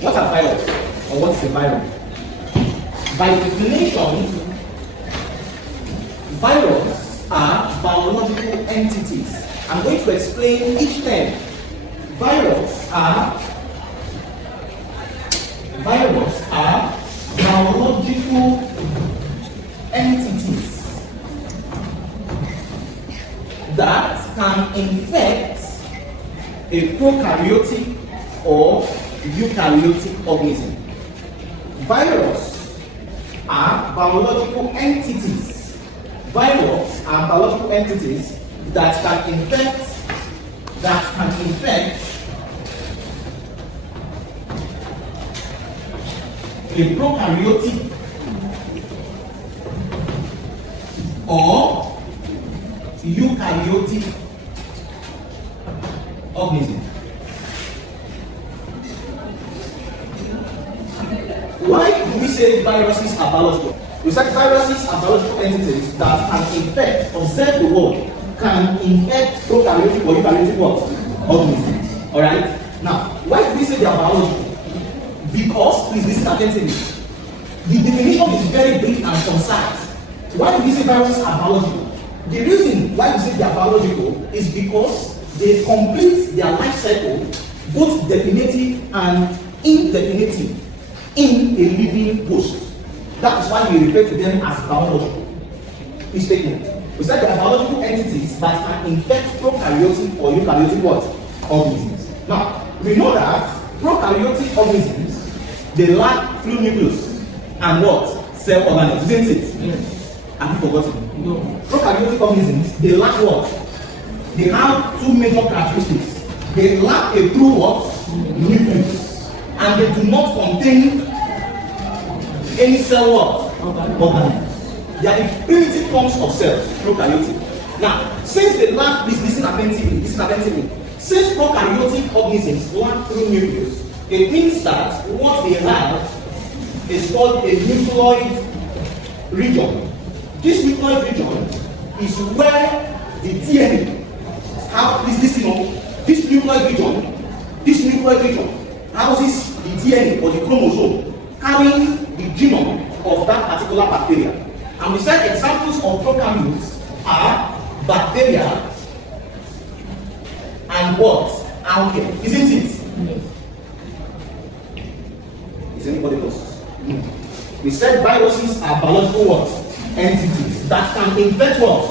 What are viruses? Or what is a virus? By definition, viruses are biological entities. I'm going to explain each term. Viruses are biological entities that can infect a prokaryotic or eukaryotic organism. Viruses are biological entities. Viruses are biological entities that can infect a prokaryotic or eukaryotic organism. Why do we say viruses are biological? We said viruses are biological entities that can infect, observe the word, can infect prokaryotic or eukaryotic what? Organisms. Alright? Now, why do we say they are biological? Because, please listen attentively, the definition is very brief and concise. Why do we say viruses are biological? The reason why we say they are biological is because they complete their life cycle, both definitive and indefinitive, in a living host. That is why we refer to them as biological. Please take note. We said they are biological entities that can infect prokaryotic or eukaryotic what? Organisms. Now, we know that prokaryotic organisms, they lack fluid nucleus and what? Cell organelles, isn't it? Yes. Have you forgotten? No. Prokaryotic organisms, they lack what? They have two major characteristics. They lack a true what? Nucleus. And they do not contain any cell what? Organelles. They are the primitive forms of cells, prokaryotic. Now, since they lack this, listen attentively. Since prokaryotic organisms lack true nucleus, it means that what they have is called a nucleoid region. This nucleoid region is where the DNA this nucleoid region houses the DNA or the chromosome carrying the genome of that particular bacteria. And we said examples of prokaryotes are bacteria and what? Archaea, isn't it? Yes. Is anybody else? No. We said viruses are biological what? Entities that can infect what?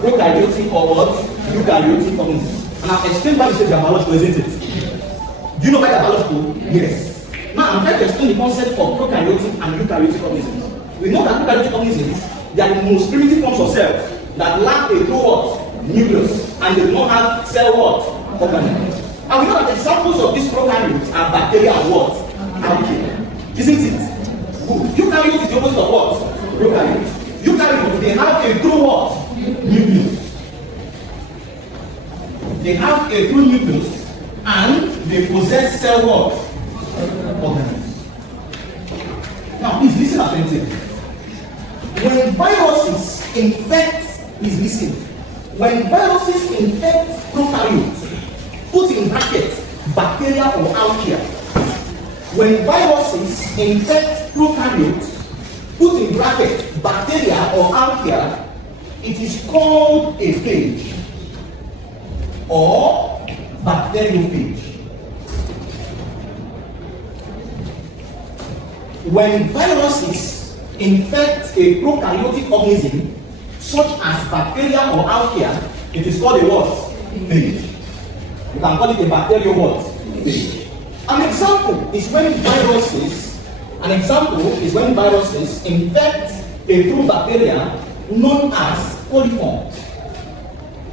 Prokaryotic or what? Eukaryotic organisms. And I've explained why we say they are biological, isn't it? Do you know why they are biological? Yes. Now I'm trying to explain the concept of prokaryotic and eukaryotic organisms. We know that prokaryotic organisms, they are the most primitive forms of cells that lack a true what? Nucleus, and they do not have cell what? Organelles. And we know that examples of these prokaryotes are bacteria and what? Archaea. Isn't it? Good. Eukaryote is the opposite of what? Prokaryote. Eukaryotes, they have a true what? Nucleus. They have a true nucleus and they possess cell what? Organelles. Now please listen attentively. When viruses infect, please listen. When viruses infect prokaryotes, put in brackets bacteria or archaea. When viruses infect prokaryotes, put in brackets bacteria or archaea, it is called a phage or bacteriophage. When viruses infect a prokaryotic organism, such as bacteria or archaea, it is called a what? Phage. You can call it a bacterial what? Phage. An example is when viruses infect a true bacteria known as coliforms.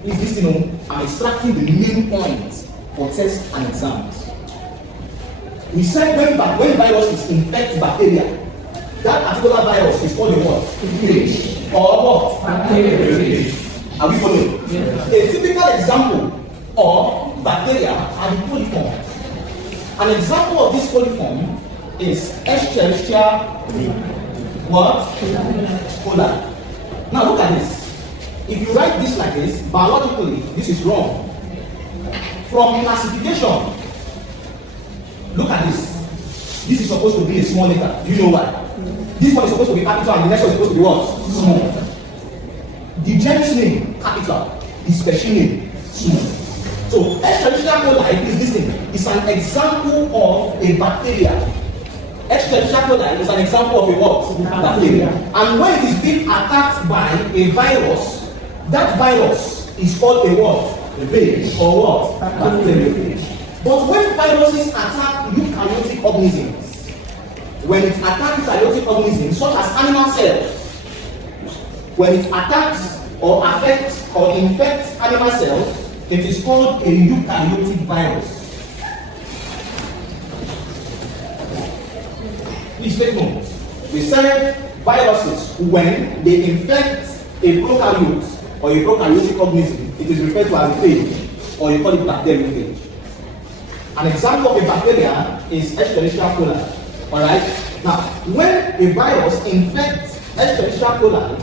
Is this, I'm extracting the main points for tests and exams. We said when viruses infect bacteria, that particular virus is called a what? Phage. Or what? Bacteriophage. Are we following? Yes. A typical example of bacteria are the coliforms. An example of this coliform is Escherichia what? coli. Now look at this. If you write this like this, biologically, this is wrong. From classification, look at this. This is supposed to be a small letter. Do you know why? This one is supposed to be capital and the next one is supposed to be what? Small. The genus name, capital. The species name, small. So, Escherichia coli is this thing. It's an example of a bacteria. Escherichia coli is an example of a what? Bacteria. And when it is being attacked by a virus, that virus is called a what? A phage or what? Bacterial phage. But when viruses attack eukaryotic organisms, when it attacks eukaryotic organisms such as animal cells, when it attacks or affects or infects animal cells, it is called a eukaryotic virus. Please take note. We said viruses, when they infect a prokaryote or a prokaryotic organism, it is referred to as a phage, or you call it bacterial phage. An example of a bacteria is Escherichia coli. Alright? Now, when a virus infects Escherichia coli,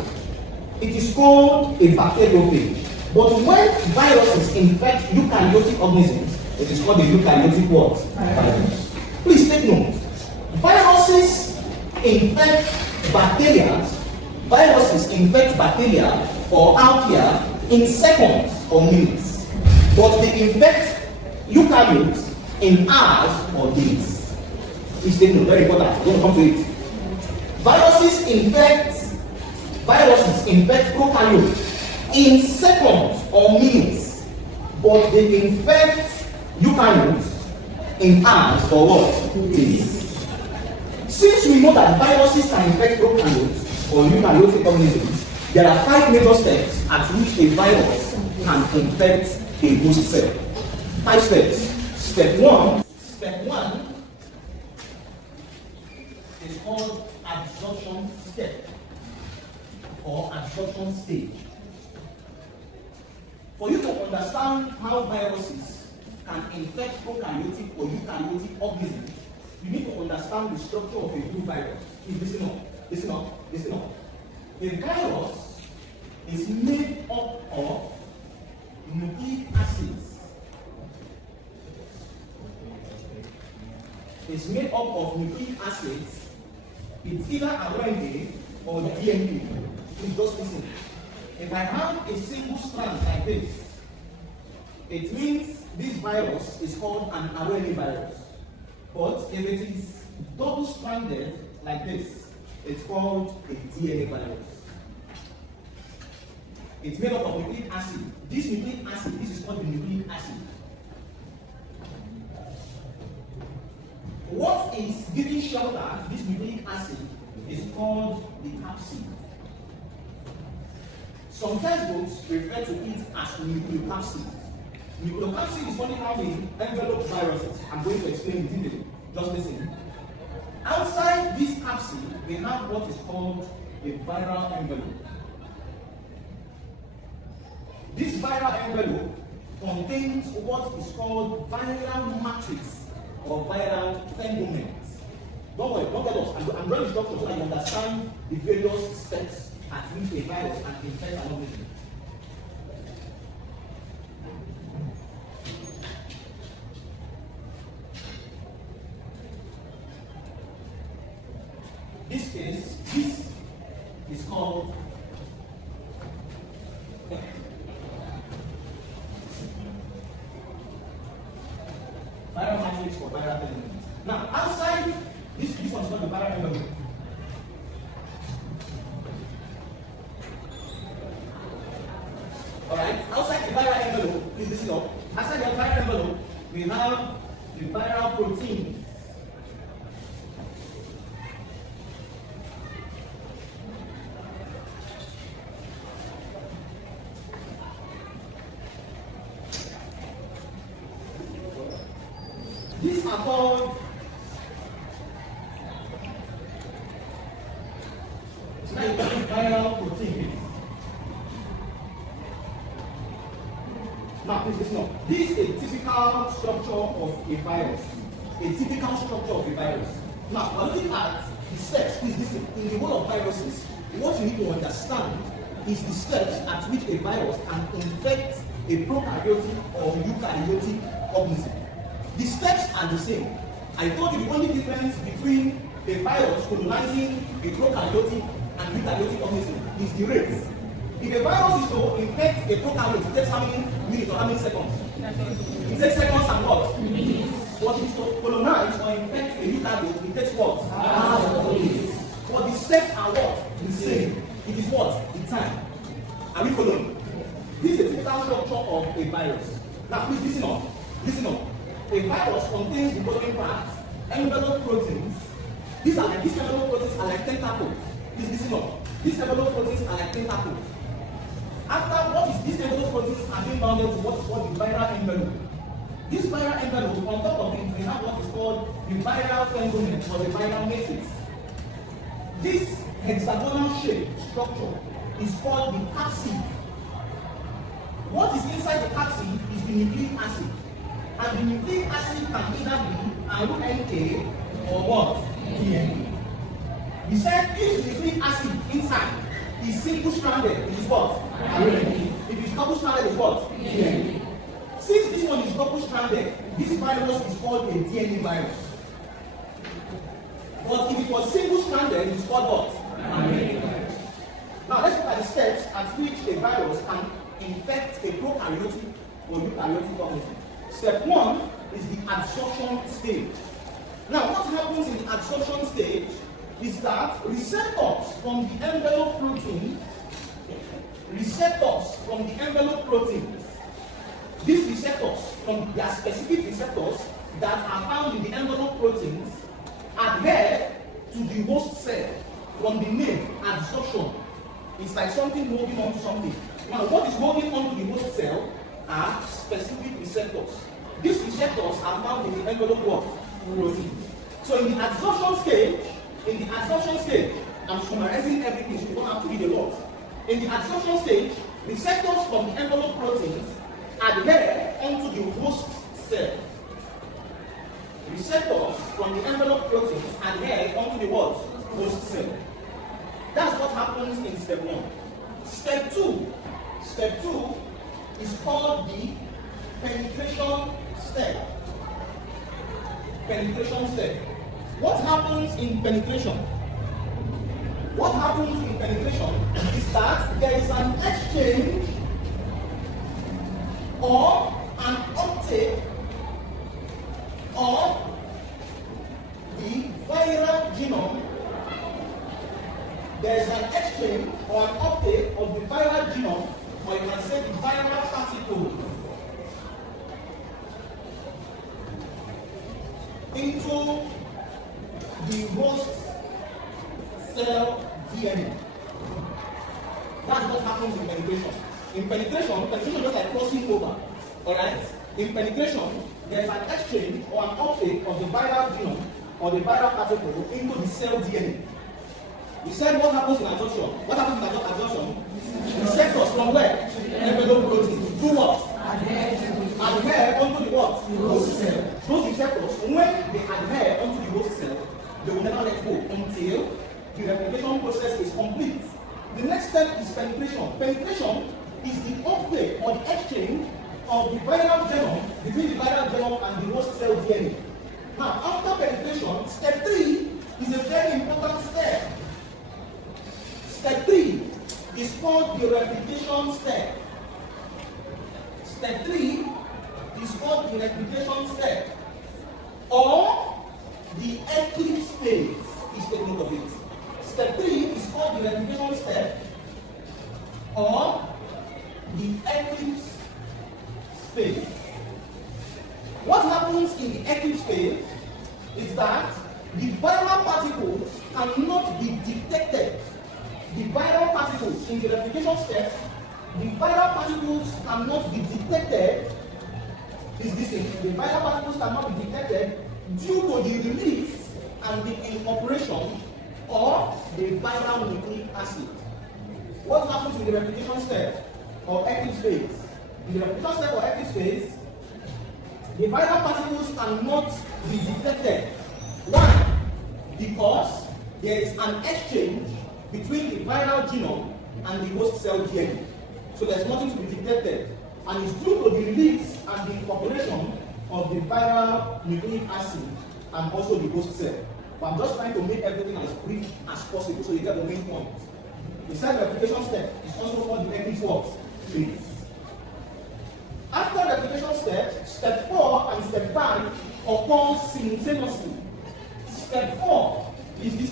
it is called a bacterial phage. But when viruses infect eukaryotic organisms, it is called a eukaryotic what? Virus. Please take note. Viruses infect bacteria. Viruses infect bacteria or archaea in seconds or minutes. But they infect eukaryotes in hours or days. Please take note, very important. Don't come to it. Viruses infect prokaryotes in seconds or minutes, but they infect eukaryotes in hours or what? Days. Since we know that viruses can infect prokaryotes or eukaryotic organisms, there are 5 major steps at which a virus can infect a host cell. 5 steps. Step 1 is called adsorption step or adsorption stage. For you to understand how viruses can infect prokaryotic or eukaryotic organisms, you need to understand the structure of a good virus. Listen up. A virus is made up of nucleic acids. It's made up of nucleic acids. It's either RNA or DNA. Please just listen. If I have a single strand like this, it means this virus is called an RNA virus. But if it is double-stranded like this, it's called a DNA virus. It's made up of nucleic acid. This nucleic acid, this is called the nucleic acid. What is giving shelter to this nucleic acid is called the capsid. Some textbooks refer to it as nucleocapsid. Nucleocapsid is only found in enveloped viruses. I'm going to explain in detail. Just listen. Outside this capsid, we have what is called a viral envelope. This viral envelope contains what is called viral matrix or viral entanglements. Don't worry, don't get lost. I'm going to structure so that you understand the various steps at which a virus can infect an organism. This is called viral matrix or viral entanglements. Now, outside this one is called the viral envelope. Alright, outside the viral envelope, please listen up. Outside the viral envelope, we have the viral protein. These are called viral protein. Now, please listen up. This is a typical structure of a virus. Now, we're looking at the steps. Please listen. In the world of viruses, what you need to understand is the steps at which a virus can infect a prokaryotic or eukaryotic organism. The steps are the same. I told you the only difference between a virus colonizing a prokaryotic and eukaryotic organism is the rate. If a virus is to infect a prokaryote, it takes how many minutes or how many seconds? It takes seconds and what? Minutes. But if it's to colonize or infect a eukaryote, it takes what? Minutes. But the steps are what? The same. It is what? The time. Are we following? This is the typical structure of a virus. Now please listen up. Listen up. A virus contains the following parts: envelope proteins. These envelope proteins are like tentacles. Please listen up. These envelope proteins are like tentacles. After these envelope proteins are being bounded to what is called the viral envelope. This viral envelope, on top of it, we have what is called the viral component or the viral matrix. This hexagonal shape structure is called the capsid. What is inside the capsid is the nucleic acid. And the nucleic acid can either be RNA or what? DNA. We said if the nucleic acid inside is single-stranded, it is what? RNA. If it's double-stranded, it is what? DNA. Since this one is double-stranded, this virus is called a DNA virus. But if it was single-stranded, it is called what? RNA. Now let's look at the steps at which a virus can infect a prokaryotic or eukaryotic organism. Step 1 is the adsorption stage. Now what happens in the adsorption stage is that receptors from the envelope protein, these receptors from their specific receptors that are found in the envelope proteins adhere to the host cell from the name adsorption. It's like something holding on to something. Now, what is holding on to the host cell are specific receptors. These receptors are found in the envelope protein. So in the adsorption stage, I'm summarizing everything so you don't have to read a lot. In the adsorption stage, receptors from the envelope proteins adhere onto the host cell. Receptors from the envelope proteins adhere onto the what? Host cell. That's what happens in step 1. Step 2 is called the penetration step. What happens in penetration? What happens in penetration is that there is an exchange or an uptake of the viral genome. There is an exchange or an uptake of the viral genome, or you can say the viral particle, into the host cell DNA. That's what happens in penetration. In penetration is just like crossing over. Alright? In penetration, there is an exchange or an uptake of the viral genome or the viral particle into the cell DNA. We said what happens in adsorption? What happens in adsorption? Receptors from where? Envelope proteins. Do what? Adhere onto the what? Host cell. Those receptors, when they adhere onto the host cell, they will never let go until the replication process is complete. The next step is penetration. Penetration is the uptake or the exchange of the viral genome between the viral genome and the host cell DNA. Now, after penetration, step 3 is a very important step. Step 3 is called the replication step. Step 3 is called the replication step, or the eclipse phase. Please take note of it. Step 3 is called the replication step, or the eclipse phase. What happens in the eclipse phase is that the viral particles cannot be detected. The viral particles in the replication step, the viral particles cannot be detected. The viral particles cannot be detected due to the release and the incorporation of the viral nucleic acid. What happens in the replication step or eclipse phase? In the replication step or eclipse phase, the viral particles cannot be detected. Why? Because there is an exchange between the viral genome and the host cell DNA. So there's nothing to be detected. And it's due to the release and the incorporation of the viral nucleic acid and also the host cell. But I'm just trying to make everything as brief as possible so you get the main point. The cell replication step is also called the encased phase. After replication step, step 4 and step 5 occur simultaneously. Step 4 is this,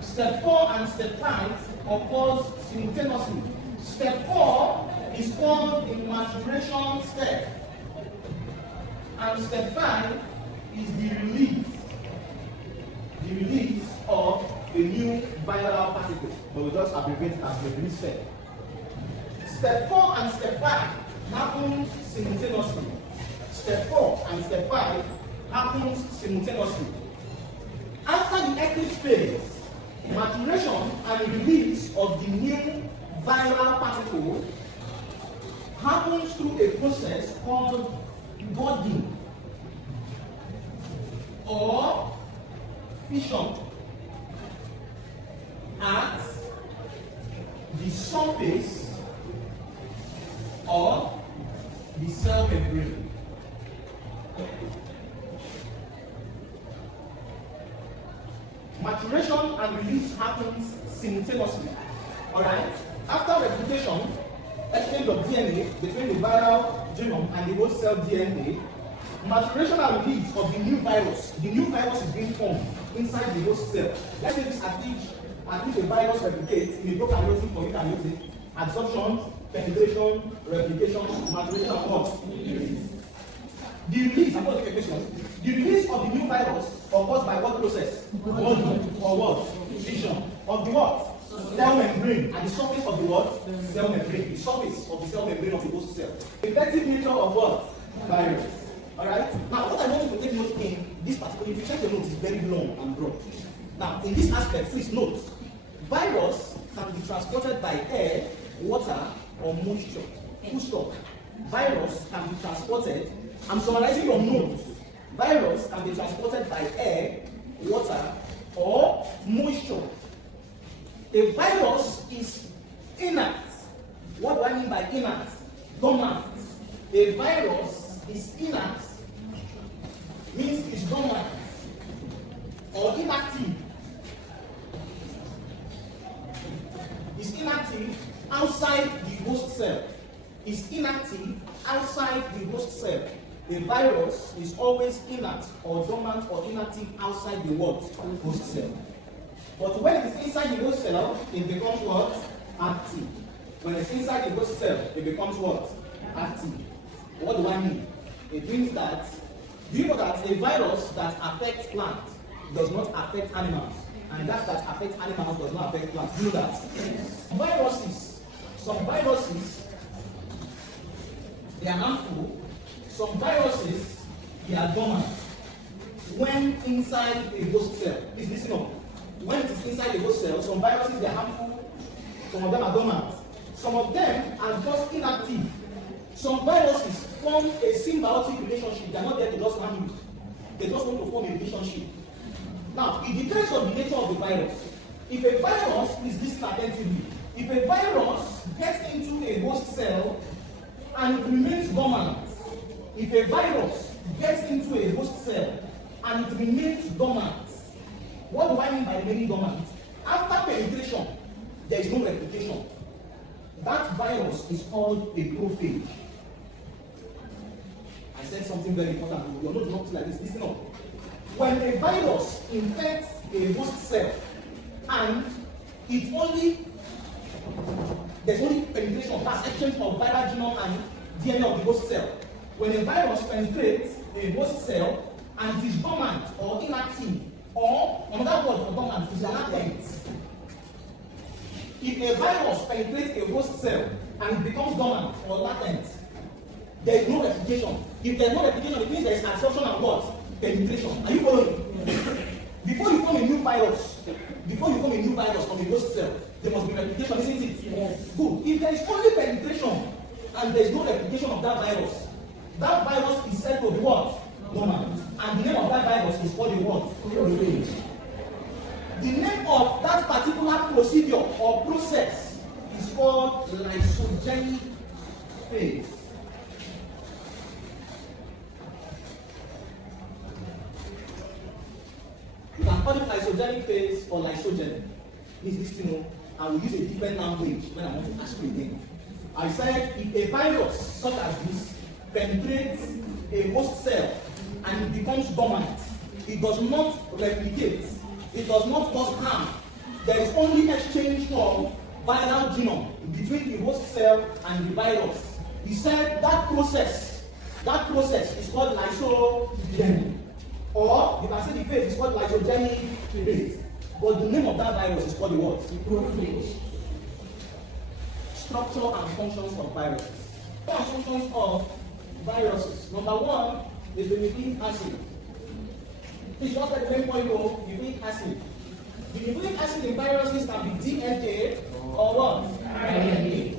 step 4 and step 5 occurs simultaneously. Step 4 is called the maturation step. And step 5 is the release of a new viral particle. But we just abbreviate it as the release step. Step 4 and step 5 happens simultaneously. Step 4 and step 5 happens simultaneously. After the encased phase, maturation and release of the new viral particle happens through a process called budding or fission at the surface of the cell membrane. Maturation and release happens simultaneously. Alright? After replication, exchange of DNA between the viral genome and the host cell DNA, maturation and release of the new virus. The new virus is being formed inside the host cell. Let's say this at which a virus replicates in a prokaryotic or eukaryotic, absorption, penetration, replication, maturation, and what? The release, I'm going to take a question. The release of the new virus occurs by what process? Budding or what? Fission of the what? Cell membrane. At the surface of the what? Cell membrane. The surface of the cell membrane of the host cell. Effective nature of what? Virus. Alright? Now, what I want you to take note in this particular, if you check the notes, it's very long and broad. Now, in this aspect, please note, virus can be transported by air, water, or moisture. Full stop. Virus can be transported, I'm summarizing your notes. Virus can be transported by air, water, or moisture. A virus is inert. What do I mean by inert? Dormant. A virus is inert, means it's dormant or inactive. It's inactive outside the host cell. It's inactive outside the host cell. A virus is always inert or dormant or inactive outside the what? Host cell. But when it is inside the host cell, it becomes what? Active. When it's inside the host cell, it becomes what? Active. What do I mean? It means that, do you know that a virus that affects plants does not affect animals? And that affects animals does not affect plants. Do you know that? Viruses, some viruses, they are harmful. Some viruses, they are dormant. When inside a host cell, please listen up. When it is inside the host cell, some viruses, they are harmful. Some of them are dormant. Some of them are just inactive. Some viruses form a symbiotic relationship. They are not there to just harm you. They just want to form a relationship. Now, it depends on the nature of the virus. If a virus, please listen attentively. If a virus gets into a host cell and it remains dormant, if a virus gets into a host cell and it remains dormant, what do I mean by remaining dormant? After penetration, there is no replication. That virus is called a prophage. I said something very important. You're not like this. Listen up. When a virus infects a host cell and there's only penetration, that's exchange of viral genome and DNA of the host cell. When a virus penetrates a host cell and it is dormant or inactive, or another word for dormant is latent. If a virus penetrates a host cell and it becomes dormant or latent, there is no replication. If there is no replication, it means there is absorption and what? Penetration. Are you following? Before you form a new virus from a host cell, there must be replication, isn't it? Yes. Good. If there is only penetration and there is no replication of that virus is said to be what? Dormant. And the name of that virus is called a what? Prophage. The name of that particular procedure or process is called lysogenic phase. can call it lysogenic phase or lysogenic. Please listen to, and we use a different language when I want to ask you again. I said if a virus such as this penetrates a host cell and it becomes dormant, it does not replicate, it does not cause harm. There is only exchange of viral genome between the host cell and the virus. He said that process is called lysogeny. Or you can say the phase is called lysogenic phase. But the name of that virus is called the what? Structure and functions of viruses. Functions of viruses. Number one is the nucleic acid. It's just like the main point of nucleic acid. The nucleic acid in viruses can be DNA or what? RNA.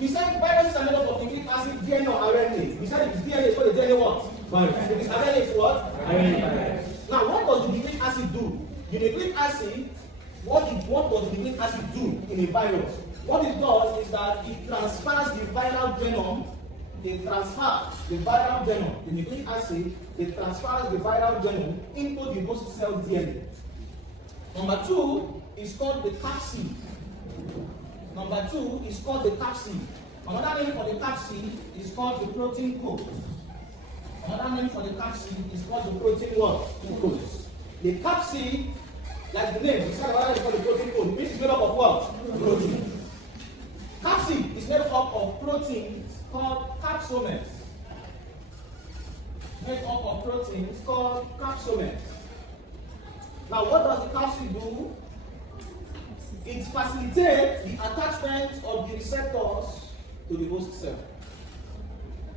We said viruses are made up of nucleic acid, DNA or RNA. We said if it's DNA, it's called the DNA what? Virus. If it's RNA, it's what? RNA. Now, what does the nucleic acid do? The nucleic acid, what does the nucleic acid do in a virus? What it does is that it transfers the viral genome. It transfers the viral genome. The nucleic acid, it transfers the viral genome into the host cell DNA. Number two is called the capsid. Another name for the capsid is called the protein coat. Another name for the capsid is called the protein what? Coat. The capsid, like the name, it's called the protein coat. It is made up of what? Protein. Capsid is made up of proteins called capsomes. Made up of proteins called capsomes. Now, what does the capsid do? It facilitates the attachment of the receptors to the host cell.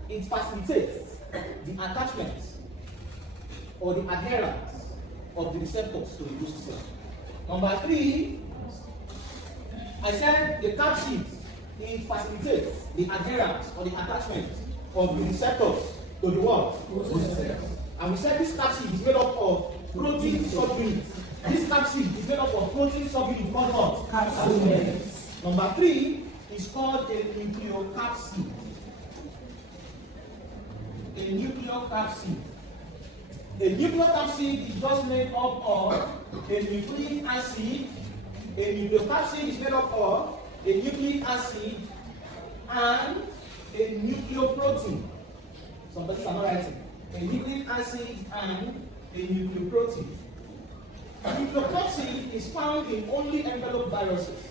It facilitates the attachment or the adherence of the receptors to the host cell. Number three, I said the capsid, it facilitates the adherence or the attachment of the receptors to the what? Host cell. And we said this capsid is made up of protein subunits. This capsid is made up of protein subunits called what? Capsid. Number three is called a nucleocapsid. A nucleocapsid. A nucleocapsid is just made up of a nucleic acid. A nucleocapsid is made up of a nucleic acid and a nucleoprotein. Some persons are not writing. A nucleic acid and a nucleoprotein. Nucleocapsid is found in only enveloped viruses.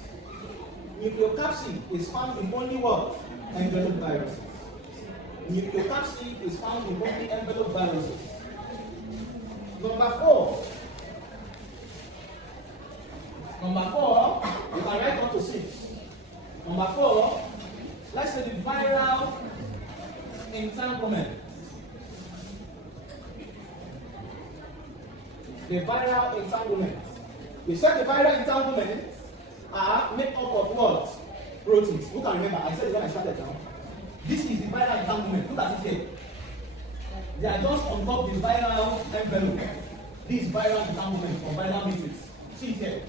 Nucleocapsid is found in only what? Enveloped viruses. Nucleocapsid is found in only enveloped viruses. Number four, you can write up to 6. Number 4, let's say the viral entanglement. The viral entanglement. We said the viral entanglement are made up of what? Proteins. Who can remember? I said it when I started down. This is the viral entanglement. Look at it here. They are just on top of the viral envelope. This viral entanglement or viral matrix. See it here.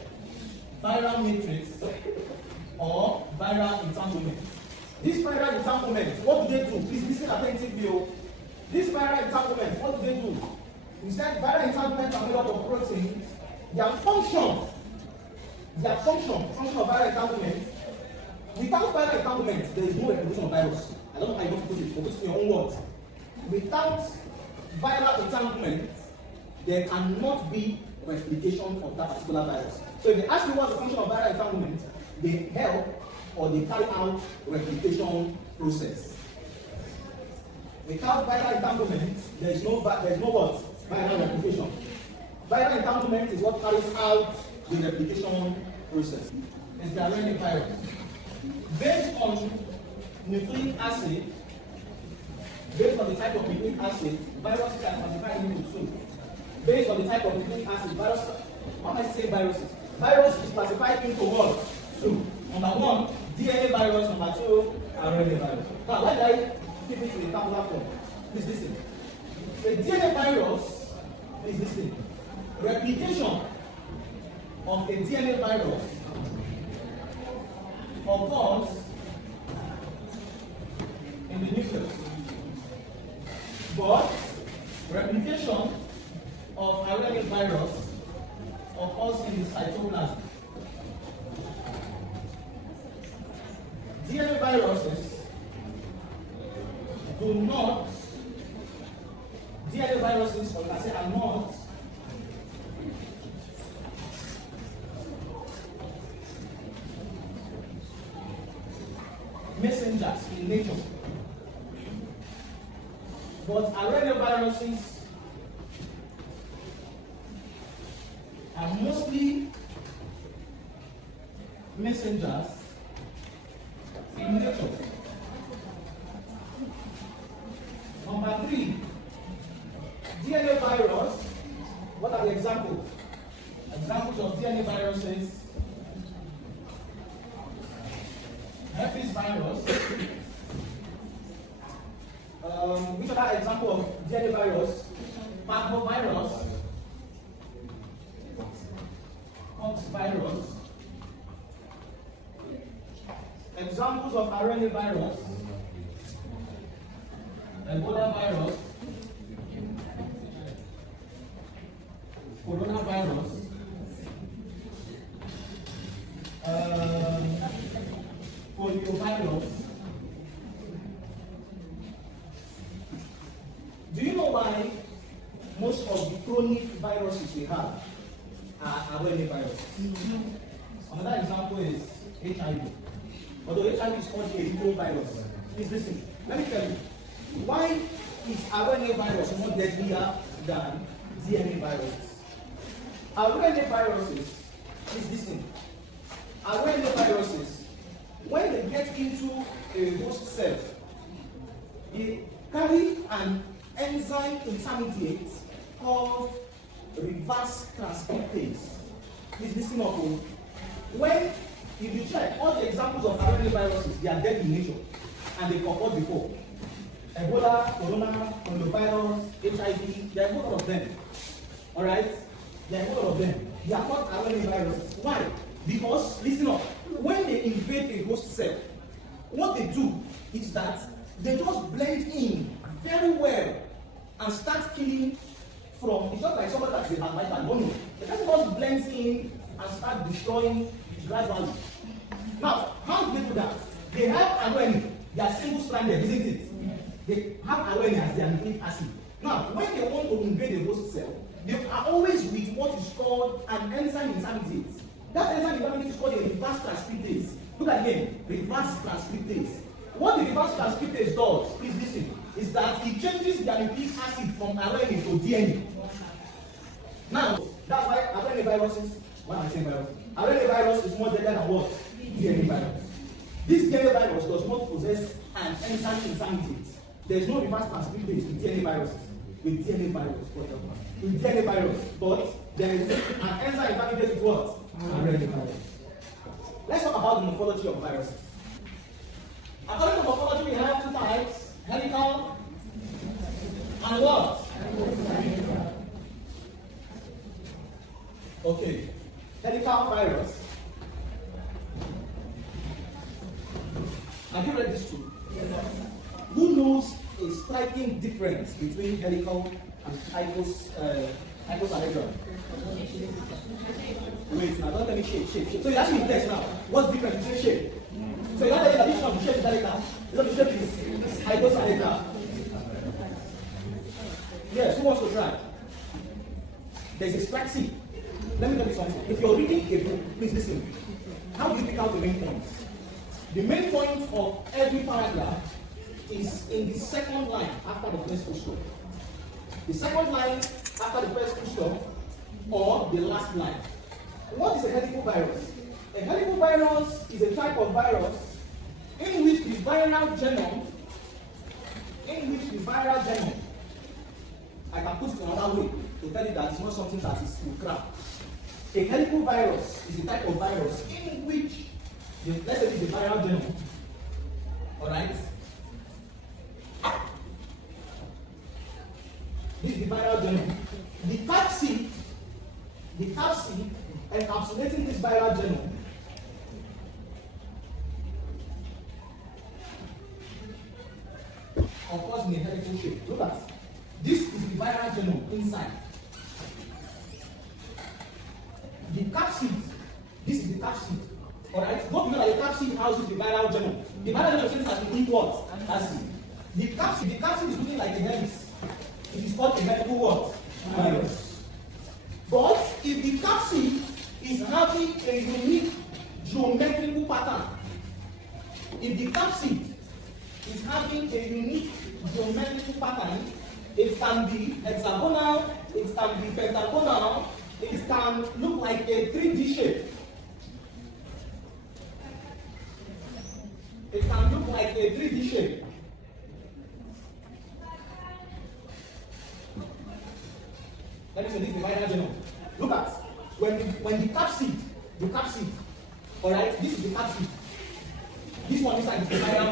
Viral matrix or viral entanglement. This viral entanglement, what do they do? Please listen attentively. This viral entanglement, what do they do? Instead, viral entanglements are made up of proteins. Their function of viral entanglement, without viral entanglement, there is no replication of virus. I don't know how you want to put it, but put it in your own words. Without viral entanglement, there cannot be replication of that particular virus. So if they ask you what's the function of viral entanglement, they help or they carry out replication process. Without viral entanglement, there is no what? Viral replication. Viral entanglement is what carries out the replication process. It's the RNA virus. Based on nucleic acid, based on the type of nucleic acid, viruses are classified into 2. Based on the type of nucleic acid, viruses, how am I saying viruses? Virus is classified into what? 2. Number 1, DNA virus. Number 2, RNA virus. Now, why did I keep it in the tabular form? Please listen. The DNA virus is listen. Replication of a DNA virus occurs in the nucleus. But replication of virus occurs in the cytoplasm. DNA viruses do not, DNA viruses, or you can say, are not messengers in nature. But arenaviruses are mostly messengers in nature. Number 3, DNA virus. What are the examples? Examples of DNA viruses: herpes virus. Which other example of DNA virus? Parvovirus, pox virus. Examples of arenavirus: Ebola virus, coronavirus, poliovirus. Do you know why most of the chronic viruses we have are arenaviruses? Another example is HIV. Although HIV is called a retrovirus. Please listen. Let me tell you. Why is arenavirus more deadlier than DNA viruses? Arenaviruses, please listen. Arenaviruses, when they get into a host cell, they carry an enzyme intermediate called reverse transcriptase. Please listen up. When, if you check all the examples of arenaviruses, they are dead in nature and they've occurred before. Ebola, corona, poliovirus, HIV, there are a lot of them. Alright? There are a lot of them. They are called arenaviruses. Why? Because, listen up, when they invade a host cell, what they do is that they just blend in very well and start killing from, it's not like somebody that's a harvester, no, no. The person just blends in and start destroying gradually. Now, how do they do that? They have RNA, they are single-stranded, isn't it? They have RNA as their nucleic acid. Now, when they want to invade a host cell, they are always with what is called an enzyme intermediate. That enzyme intermediate is called a reverse transcriptase. Look at the name, reverse transcriptase. What the reverse transcriptase does, please listen, is that it changes the nucleic acid from RNA to DNA. Now, that's why arenaviruses, what am I saying virus? Arenavirus is more deadly than what? DNA virus. This DNA virus does not possess an enzyme intermediate. There is no reverse transcriptase with DNA viruses. With DNA virus, whatever. With DNA virus, but there is an enzyme intermediate with what? Arenavirus. Let's talk about the morphology of viruses. According to morphology, we have two types: helical and what? Okay, helical virus. Have you read this too? Yes. Who knows a striking difference between helical and icosahedral? Wait, now don't tell me shape. So you ask me text now. What's the difference between shape? So you have the addition of the shape is helical. So the shape is icosahedral. Yes, who wants to try? There's a strike C. Let me tell you something. If you're reading a book, please listen. How do you pick out the main points? The main point of every paragraph is in the second line after the first full stop. The second line after the first full stop, or the last line. What is a helical virus? A helical virus is a type of virus in which the viral genome, I can put it another way to tell you that it's not something that is programmed. A helical virus is a type of virus in which, let's say it's the viral genome, alright? This is the viral genome. The capsid encapsulating this viral genome occurs in a helical shape. Look at this is the viral genome inside. capsid, this is the capsid. Alright? Don't know that the capsid houses the viral genome. The viral genome has been linked what? Acid. The capsid is looking like a helix. It is called a helical what? Virus. But if the capsid is having a unique geometrical pattern, if the capsid is having a unique geometrical pattern, it can be hexagonal, it can be pentagonal, it can look like a 3D shape. It can look like a 3D shape. Let me say this is the viral genome. Look at when the capsid, alright, this is the capsid. This one inside is the viral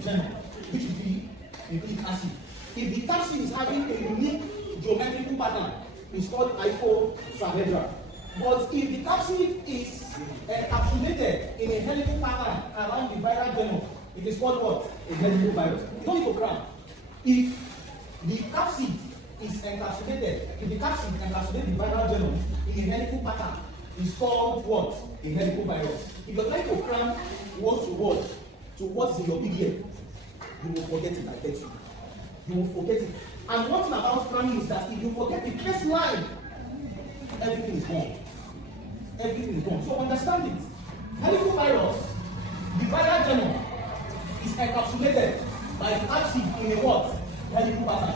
genome, which will be nucleic acid. If the capsid is having a unique geometrical pattern, it's called icosahedral. But if the capsid is encapsulated in a helical pattern around the viral genome, it is called what? A helical virus. It's only for gram. If the capsid is encapsulated, if the capsid encapsulates the viral genome in a helical pattern, it's called what? A helical virus. If you're trying to cram word to what's in your PDF, you will forget it, I bet you. You will forget it. And one thing about cramming is that if you forget the first line, everything is gone. Everything is gone. So understand it. Helical virus, the viral genome is encapsulated by the capsid in a what? Helical pattern.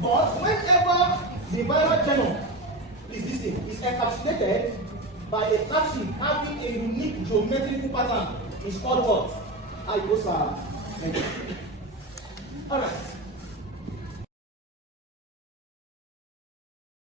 But whenever the viral genome is encapsulated by a capsid having a unique geometrical pattern, it's called what? Icosahedral. Alright.